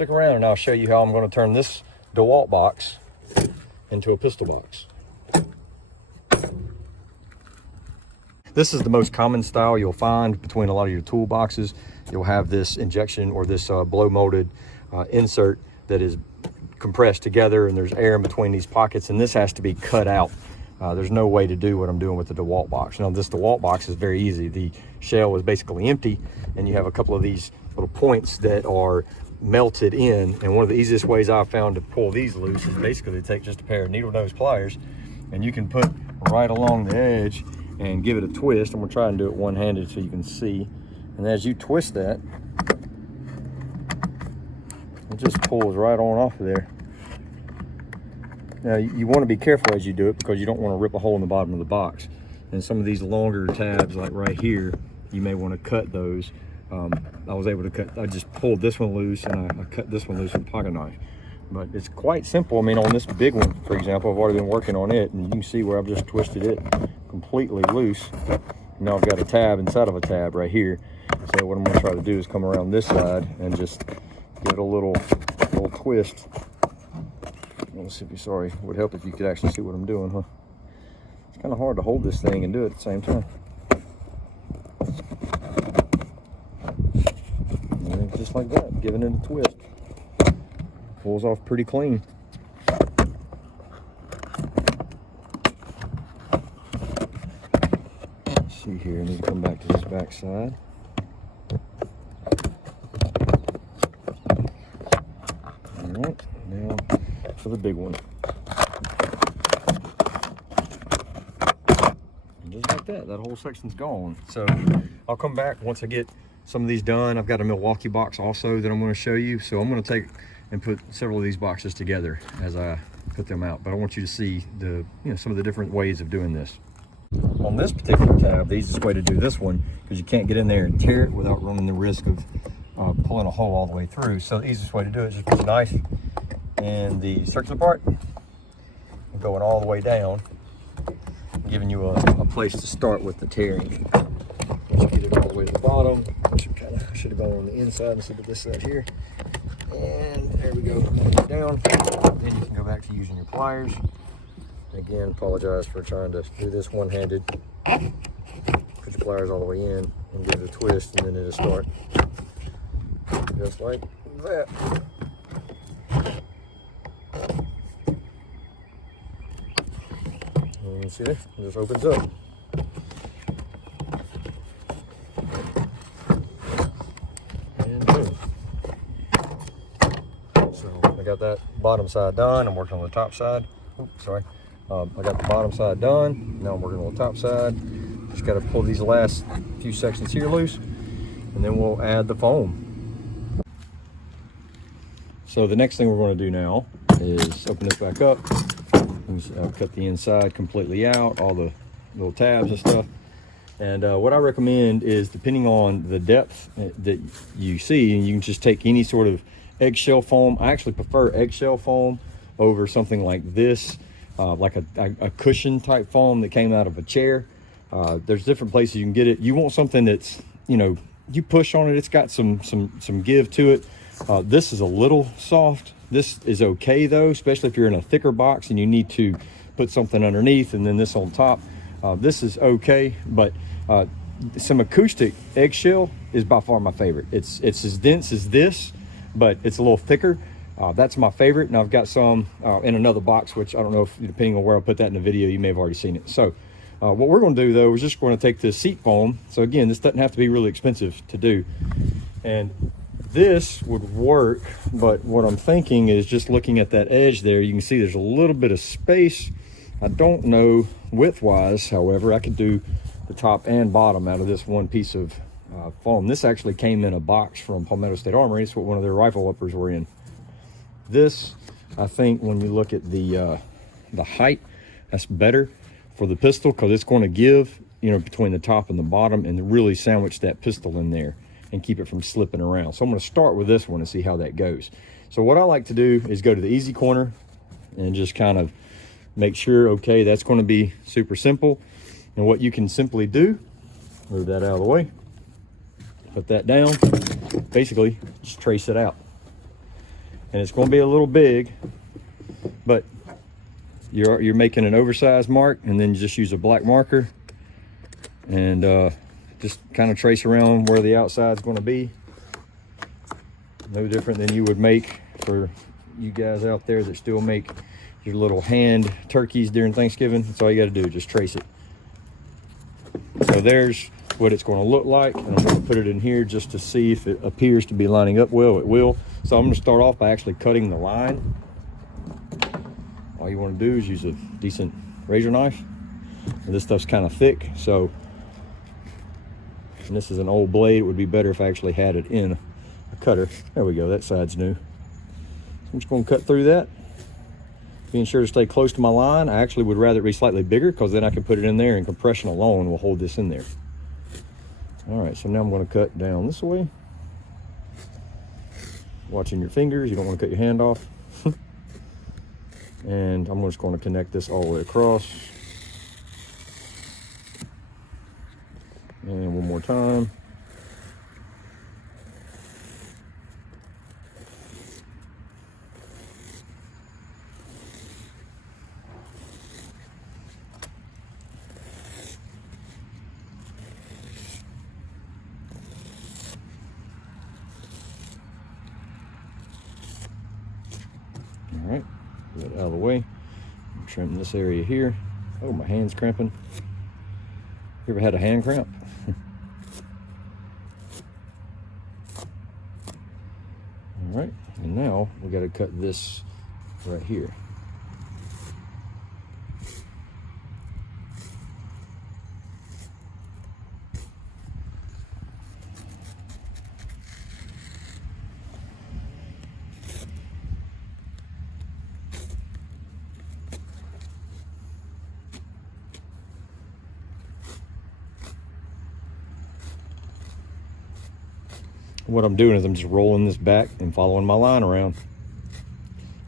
Stick around and I'll show you how I'm going to turn this DeWalt box into a pistol box. This is the most common style you'll find between a lot of your toolboxes. You'll have this injection or this blow molded insert that is compressed together, and there's air in between these pockets, and this has to be cut out. There's no way to do what I'm doing with the DeWalt box. Now this DeWalt box is very easy. The shell is basically empty, and you have a couple of these little points that are melted in, and one of the easiest ways I've found to pull these loose is basically to take just a pair of needle nose pliers, and you can put right along the edge and give it a twist. I'm gonna try and do it one-handed so you can see. And as you twist that, it just pulls right on off of there. Now you want to be careful as you do it, because you don't want to rip a hole in the bottom of the box. And some of these longer tabs, like right here, you may want to cut those. I was able to cut, I just pulled this one loose, and I cut this one loose with a pocket knife. But it's quite simple. I mean, on this big one, for example, I've already been working on it, and you can see where I've just twisted it completely loose. Now I've got a tab inside of a tab right here. So what I'm going to try to do is come around this side and just give it a little twist. Let's see if you're sorry. It would help if you could actually see what I'm doing, huh? It's kind of hard to hold this thing and do it at the same time. And just like that, giving it a twist. Pulls off pretty clean. Let's see here, I need to come back to this back side. Alright, now for the big one. And just like that, that whole section's gone. So I'll come back once I get some of these done. I've got a Milwaukee box also that I'm going to show you. So I'm going to take and put several of these boxes together as I put them out. But I want you to see the, some of the different ways of doing this. On this particular tab, the easiest way to do this one, because you can't get in there and tear it without running the risk of pulling a hole all the way through. So the easiest way to do it is just put the knife in the circular part and going all the way down, giving you a place to start with the tearing. Once you get it all the way to the bottom, should have gone on the inside instead of this side here. And there we go, down. Then you can go back to using your pliers. Again, apologize for trying to do this one-handed. Put your pliers all the way in and give it a twist, and then it'll start just like that. And you see it just opens up. And boom. So I got that bottom side done. I'm working on the top side. Oops, sorry. I got the bottom side done. Now I'm working on the top side. Just got to pull these last few sections here loose, and then we'll add the foam. So the next thing we're going to do now is open this back up. I'll cut the inside completely out, all the little tabs and stuff. And what I recommend is, depending on the depth that you see, and you can just take any sort of eggshell foam. I actually prefer eggshell foam over something like this. Like a cushion type foam that came out of a chair. There's different places you can get it. You want something that's, you push on it, it's got some give to it. This is a little soft. This is okay though, especially if you're in a thicker box and you need to put something underneath and then this on top. This is okay, but some acoustic eggshell is by far my favorite. It's as dense as this, but it's a little thicker. That's my favorite, and I've got some in another box, which I don't know if, depending on where I put that in the video, you may have already seen it. So what we're going to do though is just going to take the seat foam. So again, this doesn't have to be really expensive to do, and this would work, but what I'm thinking is, just looking at that edge there, you can see there's a little bit of space. I don't know width-wise, however, I could do the top and bottom out of this one piece of foam. This actually came in a box from Palmetto State Armory. It's what one of their rifle uppers were in. This, I think, when you look at the height, that's better for the pistol, because it's going to give, between the top and the bottom, and really sandwich that pistol in there and keep it from slipping around. So I'm going to start with this one and see how that goes. So what I like to do is go to the easy corner and just kind of make sure, okay, that's going to be super simple. And what you can simply do, move that out of the way, put that down, basically just trace it out. and it's going to be a little big, but you're making an oversized mark, and then you just use a black marker and just kind of trace around where the outside's going to be. No different than you would make for you guys out there that still make your little hand turkeys during Thanksgiving. That's all you got to do, just trace it. So there's what it's going to look like, and I'm going to put it in here just to see if it appears to be lining up well. It will. So I'm going to start off by actually cutting the line. All you want to do is use a decent razor knife, and this stuff's kind of thick, so, and this is an old blade. It would be better if I actually had it in a cutter. There we go, that side's new. I'm just going to cut through that, being sure to stay close to my line. I actually would rather it be slightly bigger, because then I can put it in there, and compression alone will hold this in there. All right, so now I'm going to cut down this way. Watching your fingers, you don't want to cut your hand off. And I'm just going to connect this all the way across. And one more time. All right. Get it out of the way. Trim this area here. Oh, my hand's cramping. You ever had a hand cramp? All right, and now we got to cut this right here. What I'm doing is I'm just rolling this back and following my line around,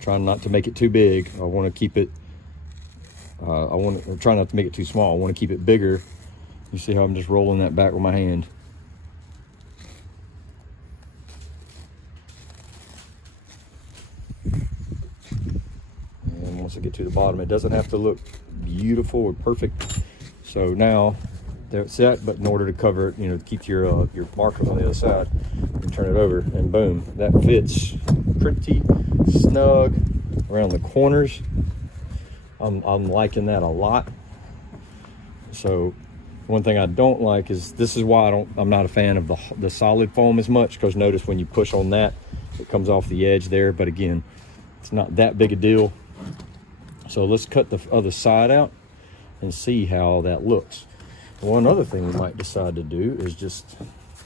trying not to make it too big. I want to keep it, try not to make it too small. I want to keep it bigger. You see how I'm just rolling that back with my hand. And once I get to the bottom, it doesn't have to look beautiful or perfect. So now there it's set, but in order to cover it, you know, keep your markers on the other side, and turn it over, and boom, that fits pretty snug around the corners. I'm liking that a lot. So one thing I don't like is, this is why I'm not a fan of the solid foam as much, because notice when you push on that, it comes off the edge there. But again, it's not that big a deal. So let's cut the other side out and see how that looks. One other thing we might decide to do is just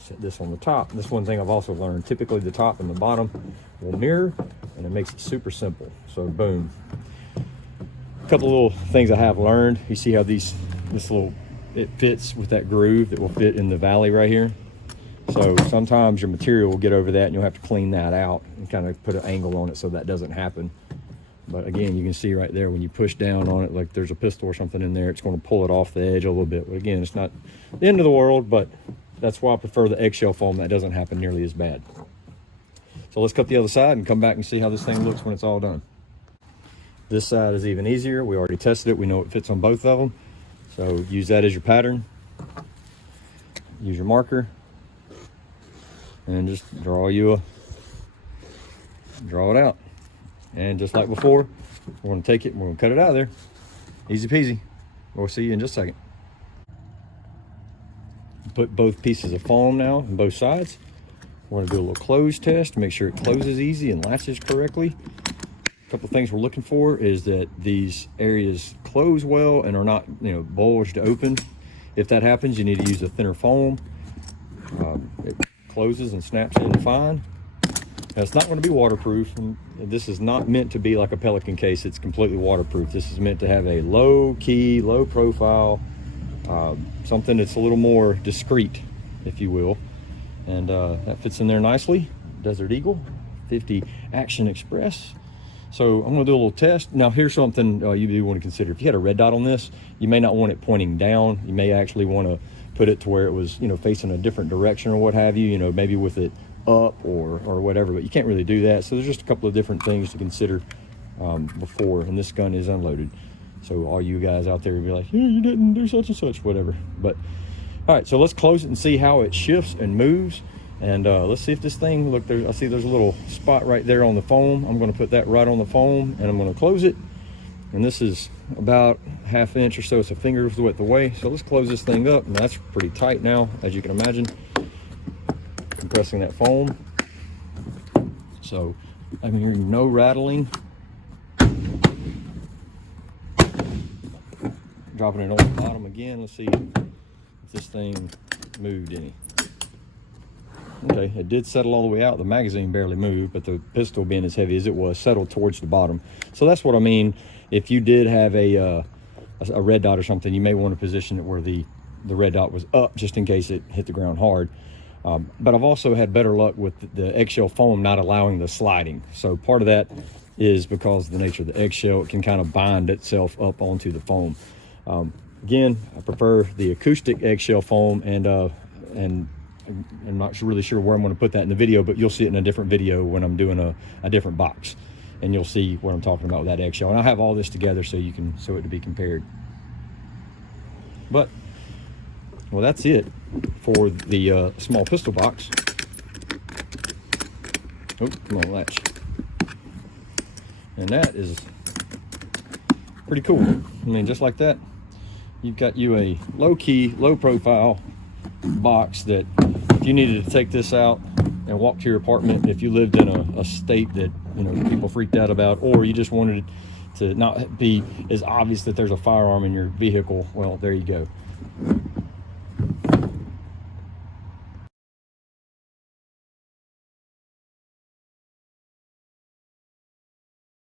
set this on the top. This one thing I've also learned, typically the top and the bottom will mirror, and it makes it super simple. So boom. A couple little things I have learned. You see how it fits with that groove that will fit in the valley right here. So sometimes your material will get over that, and you'll have to clean that out and kind of put an angle on it so that doesn't happen. But again, you can see right there when you push down on it, like there's a pistol or something in there, it's going to pull it off the edge a little bit. But again, it's not the end of the world, but that's why I prefer the eggshell foam. That doesn't happen nearly as bad. So let's cut the other side and come back and see how this thing looks when it's all done. This side is even easier. We already tested it. We know it fits on both of them. So use that as your pattern. Use your marker and just draw it out. And just like before, we're going to take it and we're going to cut it out of there. Easy peasy. We'll see you in just a second. Put both pieces of foam now on both sides. We're going to do a little close test to make sure it closes easy and latches correctly. A couple of things we're looking for is that these areas close well and are not, bulged open. If that happens, you need to use a thinner foam. It closes and snaps in fine. Now, it's not going to be waterproof. And this is not meant to be like a Pelican case. It's completely waterproof. This is meant to have a low key, low profile, something that's a little more discreet, if you will. And that fits in there nicely. Desert Eagle 50 Action Express. So I'm going to do a little test. Now here's something you do want to consider. If you had a red dot on this, you may not want it pointing down. You may actually want to put it to where it was, facing a different direction or what have you, maybe with it up or whatever, but you can't really do that. So there's just a couple of different things to consider before, and this gun is unloaded. So all you guys out there will be like, yeah, you didn't do such and such, whatever. But all right, so let's close it and see how it shifts and moves. And let's see if this thing, look, I see there's a little spot right there on the foam. I'm going to put that right on the foam, and I'm going to close it. And this is about ½ inch or so, so finger's width away. So let's close this thing up, and that's pretty tight now, as you can imagine. Compressing that foam. So I'm hearing no rattling. Dropping it on the bottom again. Let's see if this thing moved any. Okay, it did settle all the way out. The magazine barely moved, but the pistol, being as heavy as it was, settled towards the bottom. So that's what I mean. If you did have a red dot or something, you may want to position it where the red dot was up, just in case it hit the ground hard. But I've also had better luck with the eggshell foam not allowing the sliding. So part of that is because of the nature of the eggshell. It can kind of bind itself up onto the foam. Again, I prefer the acoustic eggshell foam, and I'm not really sure where I'm going to put that in the video, but you'll see it in a different video when I'm doing a different box, and you'll see what I'm talking about with that eggshell. And I have all this together so it to be compared. But well, that's it for the small pistol box. Oh, come on, latch. And that is pretty cool. I mean, just like that, you've got you a low-key, low-profile box that if you needed to take this out and walk to your apartment, if you lived in a state that, you know, people freaked out about, or you just wanted to not be as obvious that there's a firearm in your vehicle, well, there you go.